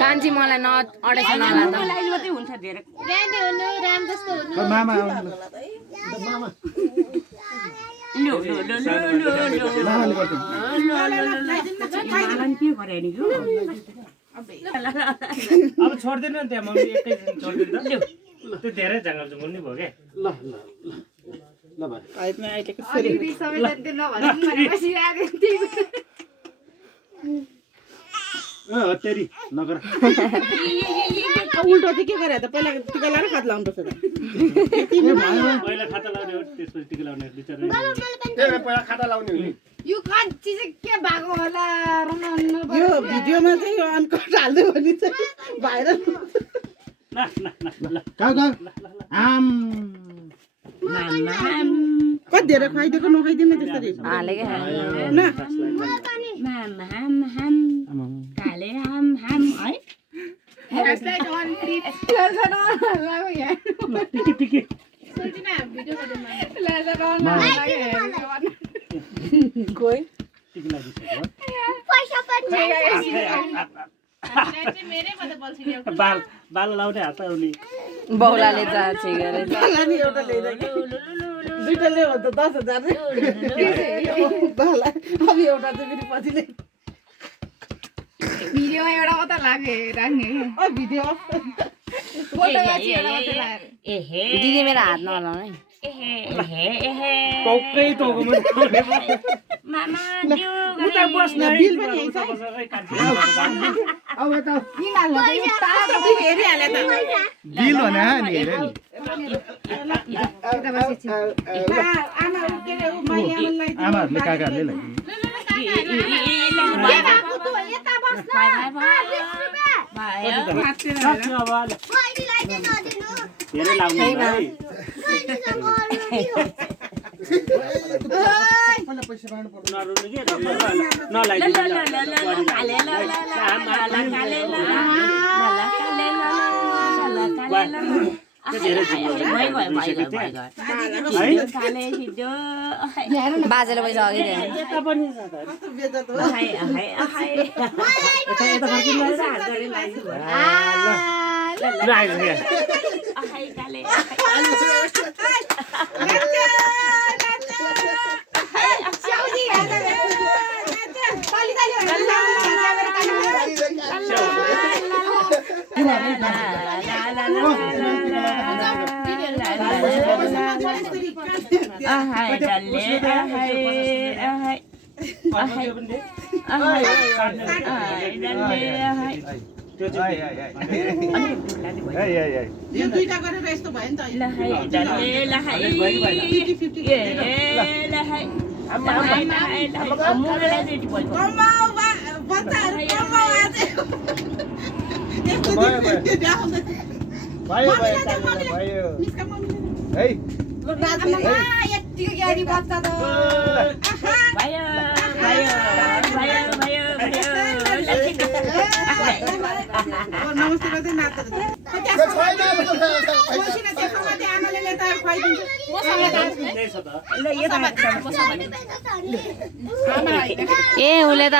कान्छी मलाई न अडेछ नलादा मात्रै हुन्छ धेरै ड्याडी हुनु राम जस्तो हुनु मामा आउनु लो लो लो लो लो लो मामाले गर्छ मामाले के गरे नि यो अब छोड्दैन नि त्यहाँ मम्मी एकैछिन छोड्दिन त त्यो धेरै जङ्गल जङ्गल नि भयो के ल ल ल भाइ आइतमा आइटेको फेरि सबैले नभन्नु भनेपछि आगे तेरी नगर उल्टो चाहिँ के गरे त पहिला टिका लाएर खात लाउनु पर्छ पहिला खाता लाउने हो त्यसपछि टिका लाउने बिचारा पहिला खाता लाउने हो नि यो कान्छी चाहिँ के भएको होला यो भिडियोमा चाहिँ अनकट हाल्दै भने चाहिँ भाइरल आम कति धेरै खुवाइदिएको नखुवाइदिनु त्यसरी हालेकै न काले हाम हाम है टिकी टिकी कोही टिकी लागिसक्यो बाल बाल लाउने हात आउने बौलाले जान्छ गरे नि एउटा ल्याइदिएको दुईटा ल्यायो भने त 10,000 बाला अब एउटा चाहिँ फेरि पछि ल्याइ भिडियोमा एउटा मात्र लाग्यो राख्ने भिडियो एहे दिदी मेरो हात नलाउनु एहे एहे एहे टक्कै टाउकोमा मामा दियो उता बस्न बिल पनि यही छ अब यता हेरिहाले त बिल भने नि हेरे नि आमाहरू के रे माइयामलाई आमाहरूले काकाहरूले ल्याइ धेरै लाउने है नरुनु के बाजेले पैसा अघि दिए यो दुईटा गरेर यस्तो भयो नि नमस्ते गर्दै नाच्दै ए उसले त